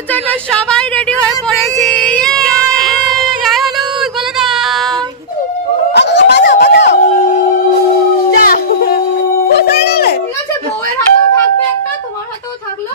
হলুদের জন্য সবাই রেডি হয়ে পড়েছি। গায়ে হলুদ বলে দাও। বউয়ের হাতেও থাকবে একটা, তোমার হাতেও থাকলো।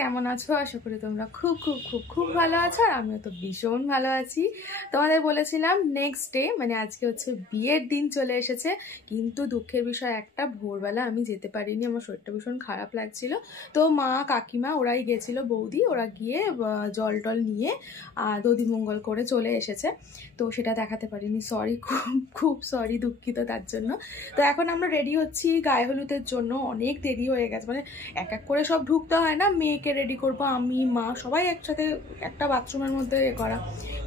কেমন আছো? আশা করি তোমরা খুব খুব খুব খুব ভালো আছো, আর আমিও তো ভীষণ ভালো আছি। তোমাদের বলেছিলাম নেক্সট ডে, মানে আজকে হচ্ছে বিয়ের দিন চলে এসেছে, কিন্তু দুঃখের বিষয় একটা, ভোরবেলা আমি যেতে পারিনি, আমার শরীরটা ভীষণ খারাপ লাগছিল। তো মা কাকিমা ওরাই গেছিলো, বৌদি ওরা গিয়ে জল টল নিয়ে দধি মঙ্গল করে চলে এসেছে, তো সেটা দেখাতে পারিনি। সরি, খুব খুব সরি, দুঃখিত তার জন্য। তো এখন আমরা রেডি হচ্ছি গায়ে হলুদের জন্য, অনেক দেরি হয়ে গেছে, মানে এক এক করে সব ঢুকতে হয় না, মেয়েকে রেডি করবো আমি মা সবাই একসাথে একটা বাথরুমের মধ্যে করা,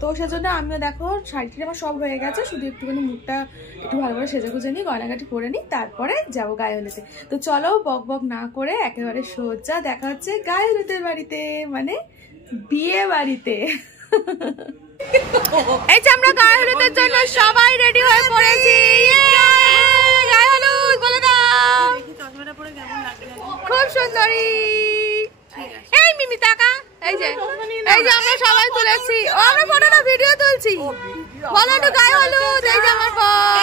তো সেজন্য আমিও দেখো শাড়িটি আমার সব হয়ে গেছে, শুধু একটুখানি মুখটা একটু ভালো করে সেজে গুজে নিই, গয়নাগাটি পরে নিই, তারপরে যাবো গায়ে হলুদে। তো চলো বক বক না করে একেবারে সোজা দেখা হচ্ছে গায়ে হলুদের বাড়িতে, মানে বিয়ে বাড়িতে। এই যে আমরা গায়ে হলুদের জন্য সবাই রেডি হয়ে পড়েছি। গায়ে হলুদ বলে দাও। খুব সুন্দরী। এই মিমি টাকা, এই যে আমরা সবাই তুলেছি, ও আমরা ফটো না ভিডিও তুলছি, বলো একটু গায়ে হলুদ। এই যে আমার বর,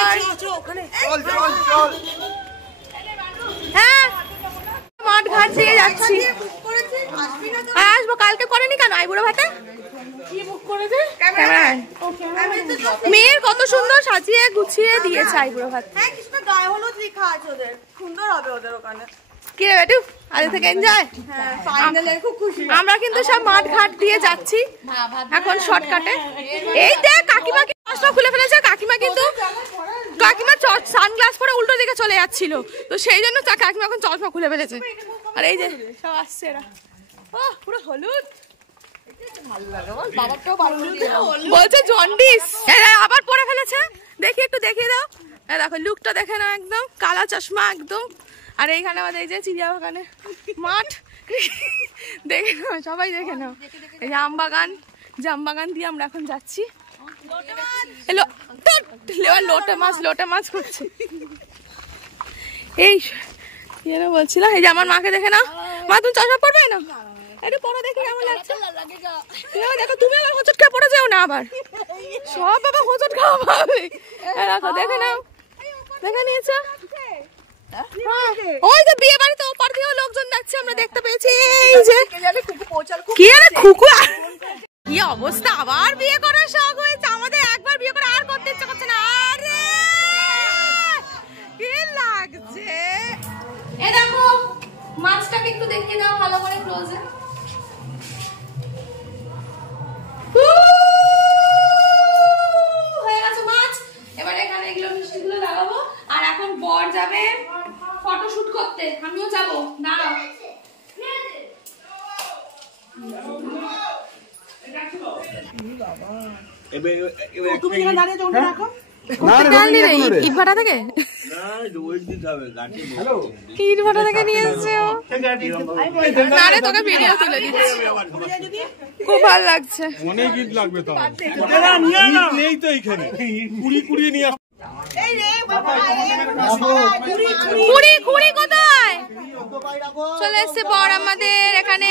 হ্যাঁ মাঠ ঘাট দিয়ে যাচ্ছি, আসবো কালকে। করেনি কেন আইবুড়ো ভাতে? মেয়ের কত সুন্দর সাজিয়ে গুছিয়ে দিয়েছে আইবুড়ো ভাত। গায়ে হলুদ লেখা আছে ওদের, সুন্দর হবে ওদের ওখানে। কি রে বেটু, আজ থেকে এনজয়। আমরা কিন্তু সব মাঠ ঘাট দিয়ে যাচ্ছি এখন শর্টকাটে। এই দেখ কাকিমা কি চশমা খুলে ফেলেছে, কাকিমা কিন্তু সানগ্লাস পরে উল্টো দিকে চলে যাচ্ছিল, তো সেই জন্য কাকিমা এখন চশমা খুলে ফেলেছে। আর এই যে সব আসছে এরা, পুরো হলুদ, বলছে জন্ডিস, আবার পরে ফেলেছে। দেখি একটু দেখিয়ে দাও, দেখো লুকটা দেখে নাও, একদম কালা চশমা একদম। আর এইখানে আমাদের এই যে চিড়িয়াবাগানে মাঠ, দেখে নাও সবাই, দেখে নাও এই যে জামবাগান দিয়ে আমরা এখন যাচ্ছি। লোটে মাছ করছে। এই বলছিলাম, এই যে আমার মাকে দেখে নাও, মা তুমি চশমা পড়বে না, একটু পরে দেখি কেমন লাগছে। দেখো তুমি আবার হোঁচট খেয়ে পড়ে যাও না, আবার সব বাবা হোঁচট খাওয়া পাবে। দেখো দেখে নাও, দেখে নিয়েছো? ওই যে বিয়ে বাড়িতে ওপার দিয়েও লোকজন যাচ্ছে, আমরা দেখতে পেয়েছি। এই যে কি আরে খুকু, কি অবস্থা, আবার বিয়ে করার শখ হয়েছে আমাদের, একবার বিয়ে করে আর করতে ইচ্ছা করছে না। আরে কি লাগছে, এ দেখো মাছটাকে একটু দেখিয়ে দাও ভালো করে ক্লোজে। হয়ে গেছে মাছ, এবার এখানে এগুলো মিষ্টিগুলো লাগাবো, আর এখন বর যাবে ফটোশুট করতে, আমিও যাবো। দাঁড়াও, ইট ভাটা থেকে নিয়ে এসছে, তোকে ভিডিও তুলে দিচ্ছি, খুব ভালো লাগছে। অনেক ইট লাগবে তো, নেই তো এইখানে, কুড়ি নিয়ে আস। কুড়ি কোথায় চলে এসছে বর আমাদের এখানে।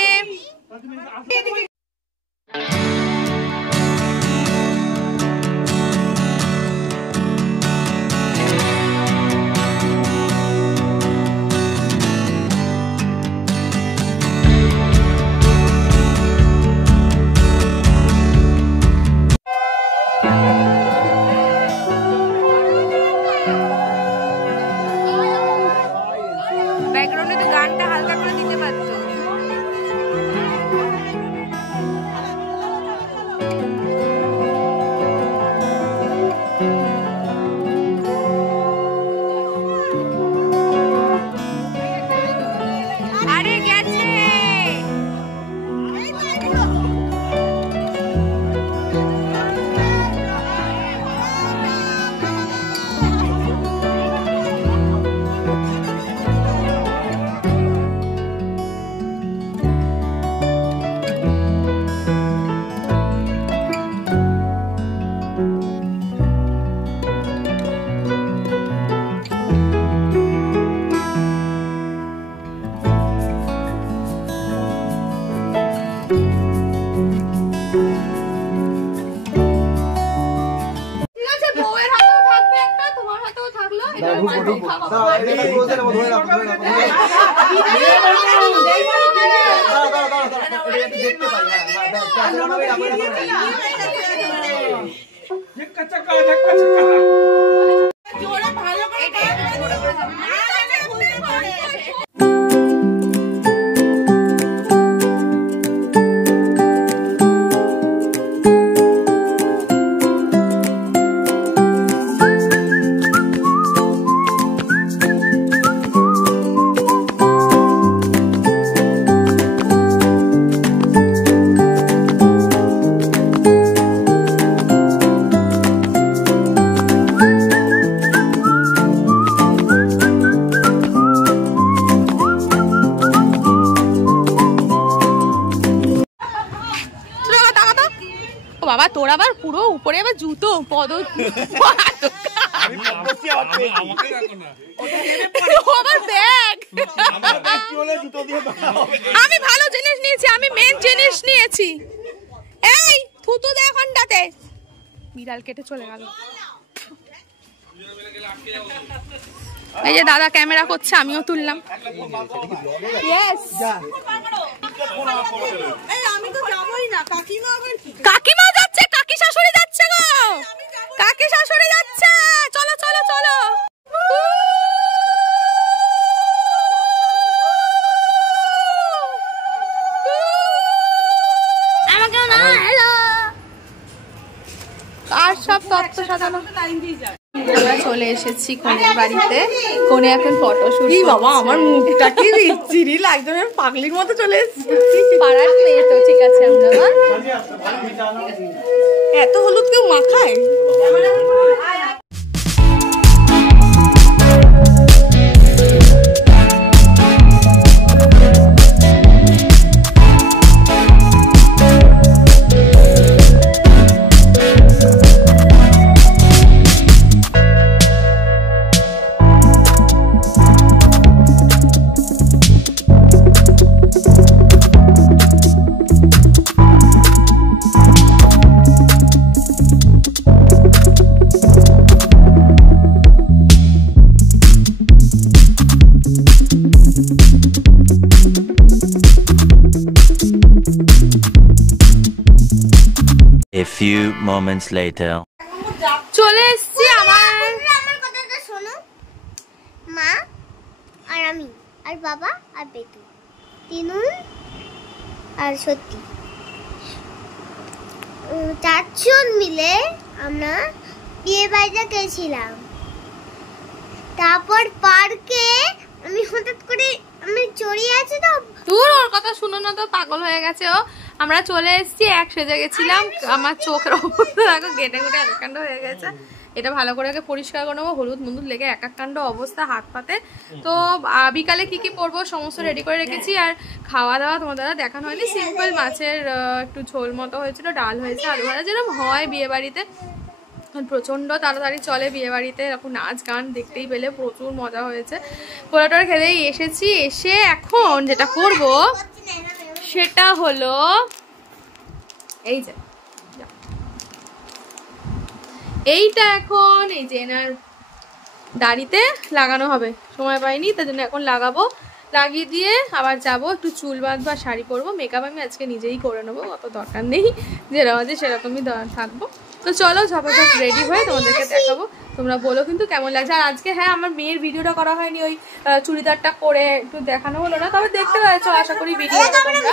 ব্যাকগ্রাউন্ডে তো গানটা হালকা করে দিতে পারতো। বাবা তোর আবার পুরো উপরে আবার জুতো পদ আমি ভালো জিনিস নিয়েছি, আমি মেন জিনিস নিয়েছি। এই থুতু দে এখানটাতে। বিড়াল কেটে চলে গেল। এই যে দাদা ক্যামেরা করছে, আমিও তুললাম। কাকিমা যাচ্ছে, কাকি শাশুড়ি যাচ্ছে গো, কাকি শাশুড়ি যাচ্ছে। চলো চলো চলো। আর সব তত্ত্ব সাজানো। আমরা চলে এসেছি কনের বাড়িতে। কোনে এখন ফটোশুট। বাবা আমার মুখটা কি বিচ্ছিরি লাগছে, পাগলির মতো চলে এসেছি। পাড়ার মেয়ে তো, ঠিক আছে। আমরা এত হলুদ কেউ মাখায়? A few moments later. চলে এসেছি। আমার কথাটা শোনো, মা আর আমি আর বাবা আর বেটু, তিনুন আর সত্যি, 4 জন মিলে আমরা বিয়ে বাড়িতে গেছিলাম। তারপর পার্কে আমি হঠাৎ করে আমি চড়িয়ে আছি তো, তোর ওর কথা শুনো না তো, পাগল হয়ে গেছে ও। আমরা চলে এসেছি, এক সেজে গেছিলাম। আমার চোখের অবস্থা দেখো, গেটে গুটে এক কাণ্ড হয়ে গেছে। এটা ভালো করে পরিষ্কার করে নেবো, হলুদ মুন্দুদ লেগে এক কাণ্ড অবস্থা হাত পাতে। তো বিকালে কি কি পরবো সমস্ত রেডি করে রেখেছি। আর খাওয়া দাওয়া তোমার দাদা দেখানো হয়নি, সিম্পল মাছের একটু ঝোল মতো হয়েছিল, ডাল হয়েছে, আলু ভাজা, যেরকম হয় বিয়ে বাড়িতে। প্রচণ্ড তাড়াতাড়ি চলে বিয়ে বাড়িতে, এরকম নাচ গান দেখতেই পেলে প্রচুর মজা হয়েছে। পোলাটোর খেলেই এসেছি। এসে এখন যেটা করব সেটা হলো এই যে এইটা এখন এই যে এনার দাড়িতে লাগানো হবে, সময় পাইনি তার জন্য এখন লাগাবো। লাগিয়ে দিয়ে আবার যাব একটু চুল বাঁধবো, শাড়ি পরবো। মেকআপ আমি আজকে নিজেই করে নেবো, অত দরকার নেই, যেরকম আছে সেরকমই থাকবো। তো চলো ঝপাঝপ রেডি হয়ে তোমাদেরকে দেখাবো, তোমরা বলো কিন্তু কেমন লাগছে। আর আজকে হ্যাঁ আমার মেয়ের ভিডিওটা করা হয়নি, ওই চুড়িদারটা করে একটু দেখানো হলো না, তবে দেখতে পাচ্ছ আশা করি ভিডিওটা তোমরা।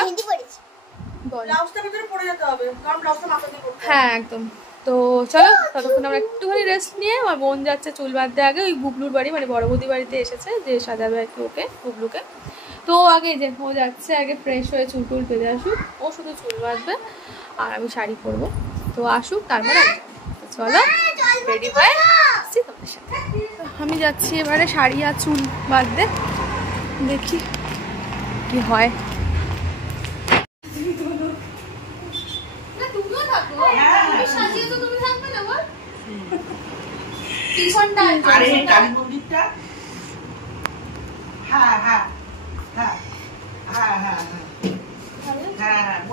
হ্যাঁ একদম। তো চলো ততক্ষণ আমরা একটুখানি রেস্ট নিয়ে, আমার বোন যাচ্ছে চুল বাঁধতে। আগে ওই গুবলুর বাড়ি মানে বড় বৌদি বাড়িতে এসেছে, যে সাজাবে আর কি ওকে, গুবলুকে। তো আগে যে ও যাচ্ছে, আগে ফ্রেশ হয়ে চুল টুল বেঁধে আসুক, ও শুধু চুল বাঁধবে আর আমি শাড়ি পরবো। তো আসুক তারপরে চলো রেডি হয়ে আসছি তোমাদের সাথে। আমি যাচ্ছি এবারে শাড়ি আর চুল বাঁধতে, দেখি কি হয়।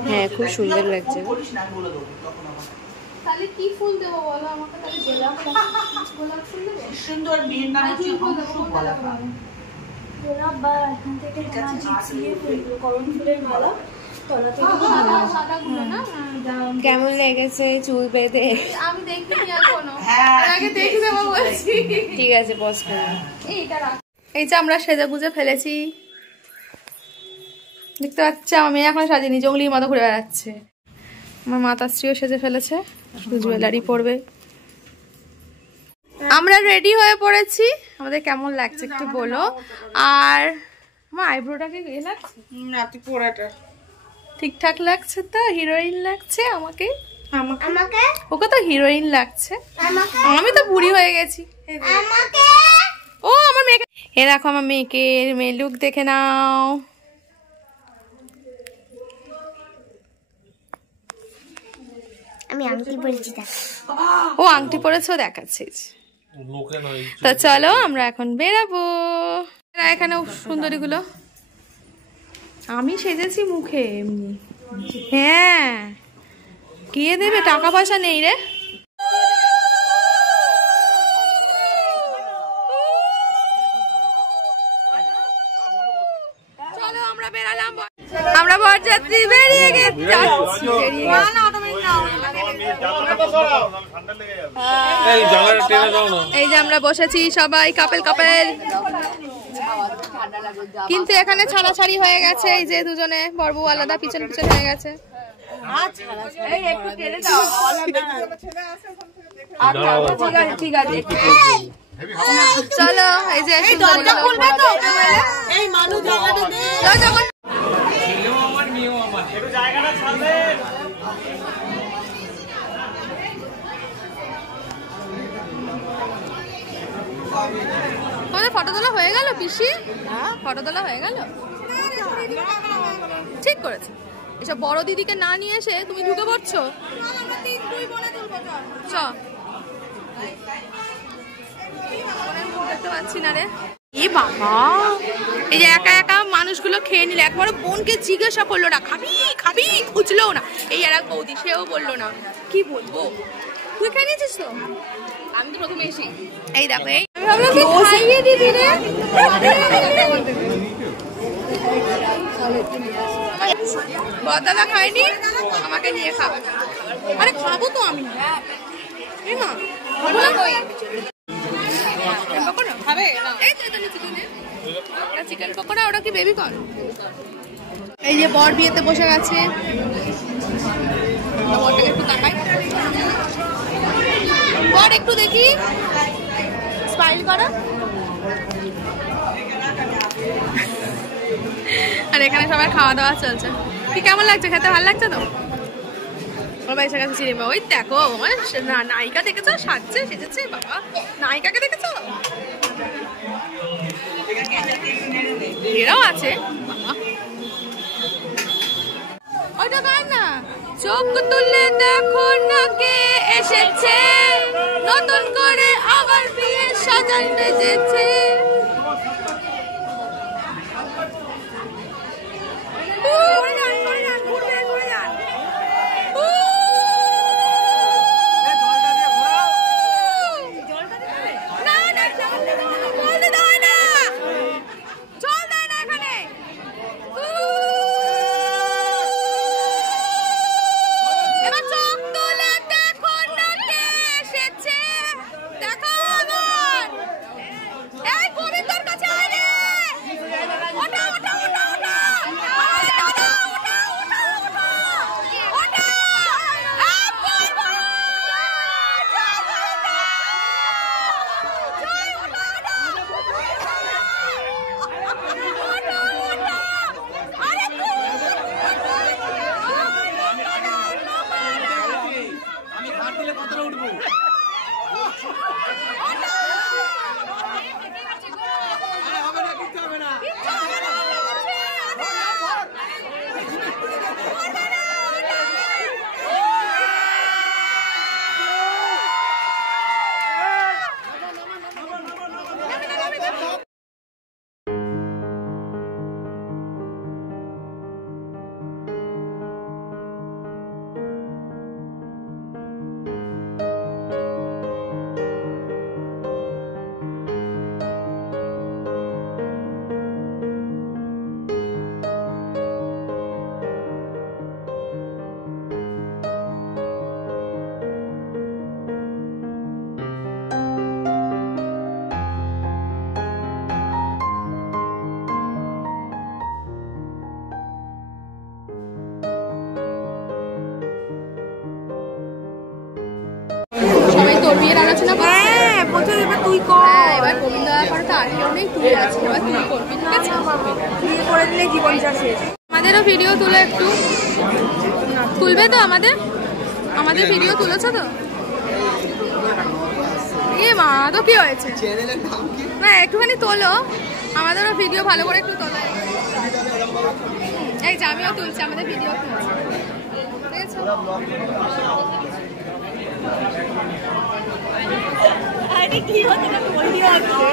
হ্যাঁ খুব সুন্দর লাগছে। তাহলে কি ফুল দেবো বলো আমাকে? তাহলে গোলাপ ফুল দেবো। সুন্দর মেয়ের নাম হচ্ছে গোলাপ। গোলাপ বা এখান থেকে ছিঁড়ে ফুলগুলো করণ ফুলের মালা তলা থেকে সাদাগুলো না? কেমন লেগেছে চুল বেঁধে? আমি দেখিনি এখনো, আগে দেখে দেবো বলছি। ঠিক আছে পজ করো। এই যে আমরা সেজে বুঝে ফেলেছি, দেখতে পাচ্ছি আমার মেয়ে এখন সাজিনি, জঙ্গলির মতো ঘুরে বেড়াচ্ছে। আমার মাতাশ্রীও সেজে ফেলেছে, শুধু জুয়েলারি পরবে। আমরা রেডি হয়ে পড়েছি, আমাদের কেমন লাগছে একটু বলো। আর আমার আইব্রোটাকে ইয়ে লাগছে, নাতি পোড়াটা ঠিকঠাক লাগছে তো? হিরোইন লাগছে আমাকে? আমাকে ওকে তো হিরোইন লাগছে, আমাকে আমি তো বুড়ি হয়ে গেছি। আমাকে ও আমার মেয়েকে, এ দেখো আমার মেয়েকে, মেয়ে লুক দেখে নাও। আমি আংটি পরেছি দেখ। ও আংটি পরেছো দেখাচ্ছিস। তো চলো আমরা এখন বেরাবো। এখানে সুন্দরী গুলো, আমি সেজেছি মুখে এমনি। হ্যাঁ, কে দেবে? টাকা পয়সা নেই রে। চলো আমরা বেরালাম, আমরা বরযাত্রী বেরিয়ে গেছি। এই যে আমরা বসেছি সবাই কাপেল কাপেল, কিন্তু এখানে ছাড়াছাড়ি হয়ে গেছে। এই যে দুজনে বরবউ আলাদা, পিছন পিছন হয়ে গেছে। ঠিক আছে চলো। এই যে ফটো তোলা হয়ে গেল পিসি, ফটো তোলা হয়ে গেল, ঠিক করেছে। এসব বড় দিদিকে না নিয়ে এসে তুমি ঢুকে পড়ছো। দেখতে পাচ্ছি না রে। এ বাবা, এই যে একা একা মানুষগুলো খেয়ে নিলে, একবার বোনকে জিজ্ঞাসা করলো না খাবি খাবি, খুঁজলো না। এই আর এক বৌদি, সেও বললো না। কি বলবো, তুই খেয়ে নিয়েছিস তো? আমি তো প্রথমে এসি। এই দেখো, এই আমি ভাবলাম কি খাইয়ে দিবি রে। বদাদা খায়নি, আমাকে নিয়ে খাবে। আরে খাবো তো আমি। এই মা খাবো না কই? পকোড়া খাবে না? এই তো এটা নিচে দিনে এটা চিকেন পকোড়া, ওটা কি বেবি কর্ন? এই যে বর বিয়েতে বসে গেছে, বরটাকে একটু তাকাই। বর একটু দেখি, স্মাইল করো। আর এখানে সবাই খাওয়া দাওয়া চলছে। কি কেমন লাগছে? খেতে ভালো লাগছে তো? সবাই এসে গেছে সিনেমা। ওই দেখো মানে নায়িকা দেখেছো সাজছে সেজেছে, বাবা নায়িকাকে দেখেছো? এরাও আছে। ওইটা কার না? চোখ তুলে দেখো না কে এসেছে, নতুন করে আবার বিয়ে সাজান বেজেছে। বিয়ের আলোচনা করছে। হ্যাঁ প্রচুর, এবার তুই কর। হ্যাঁ এবার গোবিন্দ করে তো আর কেউ নেই, তুই আছিস, এবার তুই করবি, ঠিক আছে? বিয়ে করে দিলে জীবনটা শেষ। আমাদেরও ভিডিও তুলে একটু তুলবে তো? আমাদের ভিডিও তুলেছো তো? এ মা, তো কি হয়েছে? না একটুখানি তোলো, আমাদেরও ভিডিও ভালো করে একটু তোলো। এই যে আমিও তুলছি, আমাদের ভিডিও তুলছি, ঠিক আছে? আরে কি হচ্ছে না, তোরই আছে।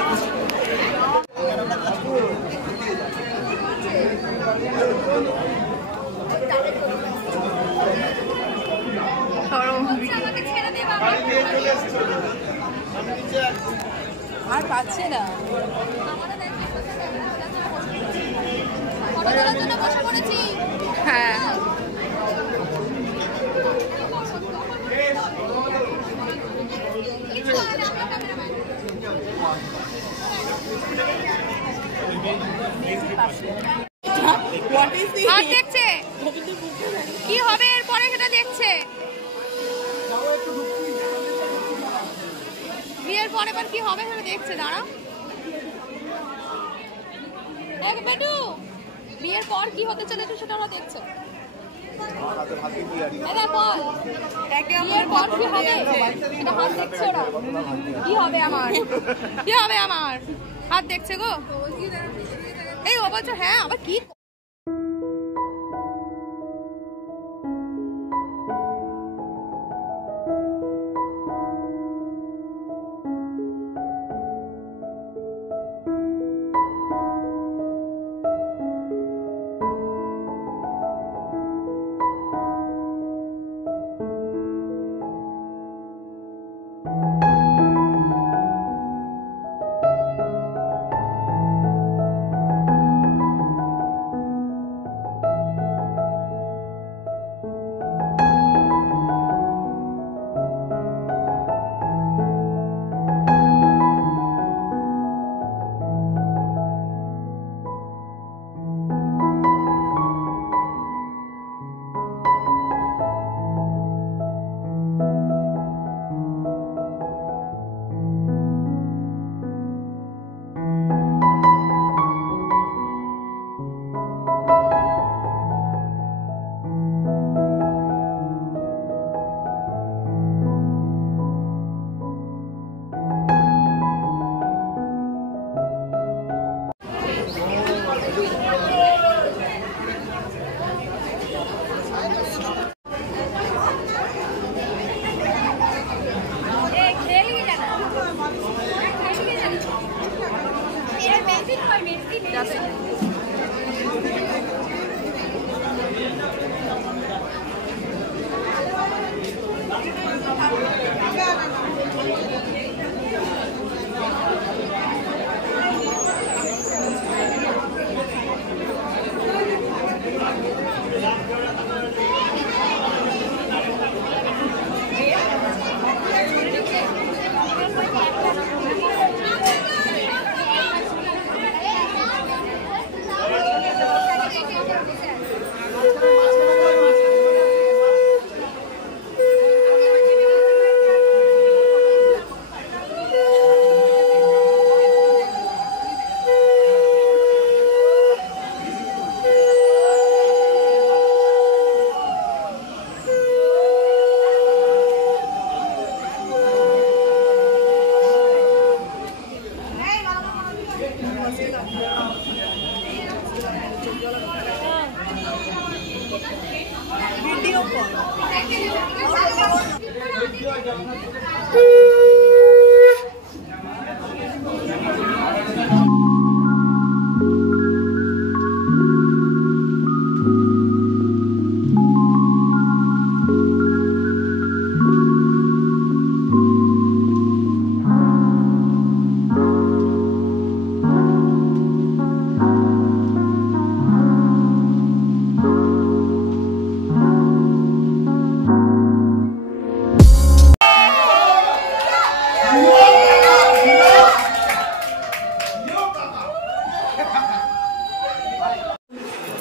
আর পাচ্ছে না। হ্যাঁ আর দেখছে কি হবে এরপরে, সেটা দেখছে। বিয়ের পরে এবার কি হবে সেটা দেখছে, দাঁড়া। বেটু, বিয়ের পর কি হতে চলেছে সেটা ওরা দেখছে। বিয়ের পর কি হবে এটা হাত দেখছে ওরা। কি হবে আমার, কি হবে আমার, হাত দেখছে গো। এই ও বলছো হ্যাঁ, আবার কি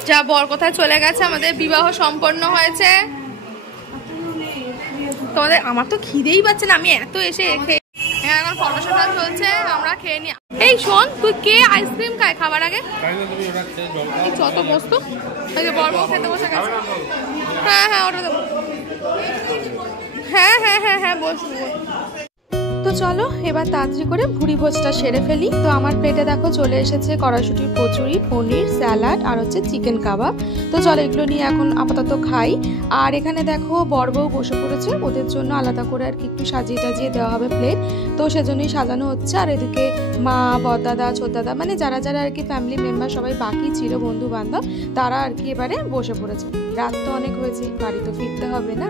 যা বর কোথায় চলে গেছে, আমাদের বিবাহ সম্পন্ন হয়েছে। তোমাদের আমার তো খিদেই পাচ্ছে না, আমি এত এসে হ্যাঁ এখন ফটো শট চলছে, আমরা খেয়ে নি। এই শোন, তুই কে আইসক্রিম খায় খাবার আগে? যত বস্তু বর্ব খেতে বসে গেছে। হ্যাঁ হ্যাঁ ওটা দেবো। হ্যাঁ হ্যাঁ হ্যাঁ হ্যাঁ বসবো। তো চলো এবার তাড়াতাড়ি করে ভুড়ি ভোজটা সেরে ফেলি। তো আমার প্লেটে দেখো চলে এসেছে কড়াইশুঁটির কচুরি, পনির, স্যালাড আর হচ্ছে চিকেন কাবাব। তো চলো এগুলো নিয়ে এখন আপাতত খাই। আর এখানে দেখো বড়বউ বসে পড়েছে, ওদের জন্য আলাদা করে আর কি একটু সাজিয়ে টাজিয়ে দেওয়া হবে প্লেট, তো সেজন্যই সাজানো হচ্ছে। আর এদিকে মা, বড়দাদা, ছোটদাদা মানে যারা যারা আর কি ফ্যামিলি মেম্বার সবাই বাকি ছিল, বন্ধু বান্ধব, তারা আর কি এবারে বসে পড়েছে। রাত তো অনেক হয়েছে, বাড়ি তো ফিরতে হবে না।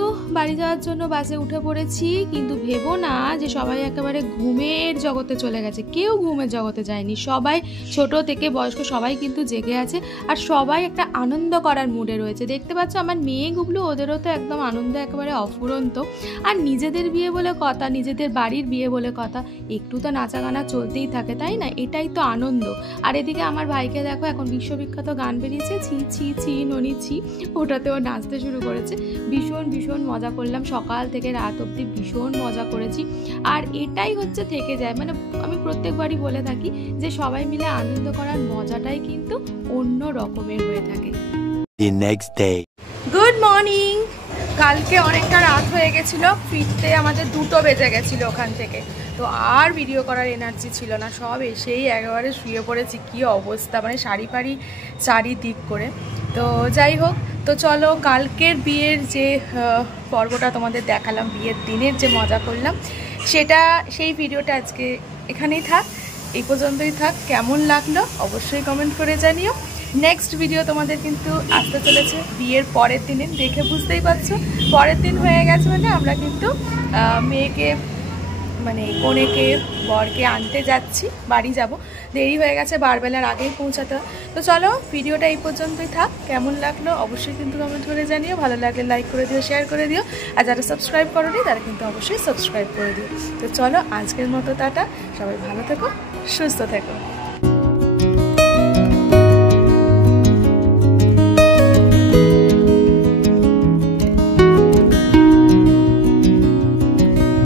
তো বাড়ি যাওয়ার জন্য বাসে উঠে পড়েছি, কিন্তু ভেবো না যে সবাই একেবারে ঘুমের জগতে চলে গেছে। কেউ ঘুমের জগতে যায়নি, সবাই ছোট থেকে বয়স্ক সবাই কিন্তু জেগে আছে আর সবাই একটা আনন্দ করার মুডে রয়েছে। দেখতে পাচ্ছ আমার মেয়ে গুবলু, ওদেরও তো একদম আনন্দ একেবারে অফুরন্ত। আর নিজেদের বিয়ে বলে কথা, নিজেদের বাড়ির বিয়ে বলে কথা, একটু তো নাচা গানা চলতেই থাকে, তাই না? এটাই তো আনন্দ। আর এদিকে আমার ভাইকে দেখো, এখন বিশ্ববিখ্যাত গান বেরিয়েছে ছি ছি ছি ননি ছি, ওটাতেও নাচতে শুরু করেছে। ভীষণ ভীষণ মজা করলাম, সকাল থেকে রাত অবধি ভীষণ মজা করেছি। আর এটাই হচ্ছে থেকে যায়, মানে আমি প্রত্যেকবারই বলে থাকি যে সবাই মিলে আনন্দ করার মজাটাই কিন্তু অন্য রকমের হয়ে থাকে। The next day. Good morning. কালকে অনেকটা রাত হয়ে গেছিল, ফিরতে আমাদের 2টো বেজে গেছিলো ওখান থেকে। তো আর ভিডিও করার এনার্জি ছিল না, সব এসেই একেবারে শুয়ে পড়েছি। কী অবস্থা, মানে শাড়ি ফাড়ি চারিদিক করে। তো যাই হোক, তো চলো কালকের বিয়ের যে পর্বটা তোমাদের দেখালাম, বিয়ের দিনের যে মজা করলাম, সেই ভিডিওটা আজকে এখানেই থাক, এই পর্যন্তই থাক। কেমন লাগলো অবশ্যই কমেন্ট করে জানিও। নেক্সট ভিডিও তোমাদের কিন্তু আসতে চলেছে বিয়ের পরের দিনে, দেখে বুঝতেই পারছো পরের দিন হয়ে গেছে মানে আমরা কিন্তু মেয়েকে মানে কনেকে বরকে আনতে যাচ্ছি, বাড়ি যাব, দেরি হয়ে গেছে, বারবেলার আগেই পৌঁছাতে। তো চলো ভিডিওটা এই পর্যন্তই থাক। কেমন লাগলো অবশ্যই কিন্তু কমেন্ট করে জানিও, ভালো লাগলে লাইক করে দিও, শেয়ার করে দিও, আর যারা সাবস্ক্রাইব করোনি তারা কিন্তু অবশ্যই সাবস্ক্রাইব করে দিও। তো চলো আজকের মতো টাটা, সবাই ভালো থেকো, সুস্থ থেকো।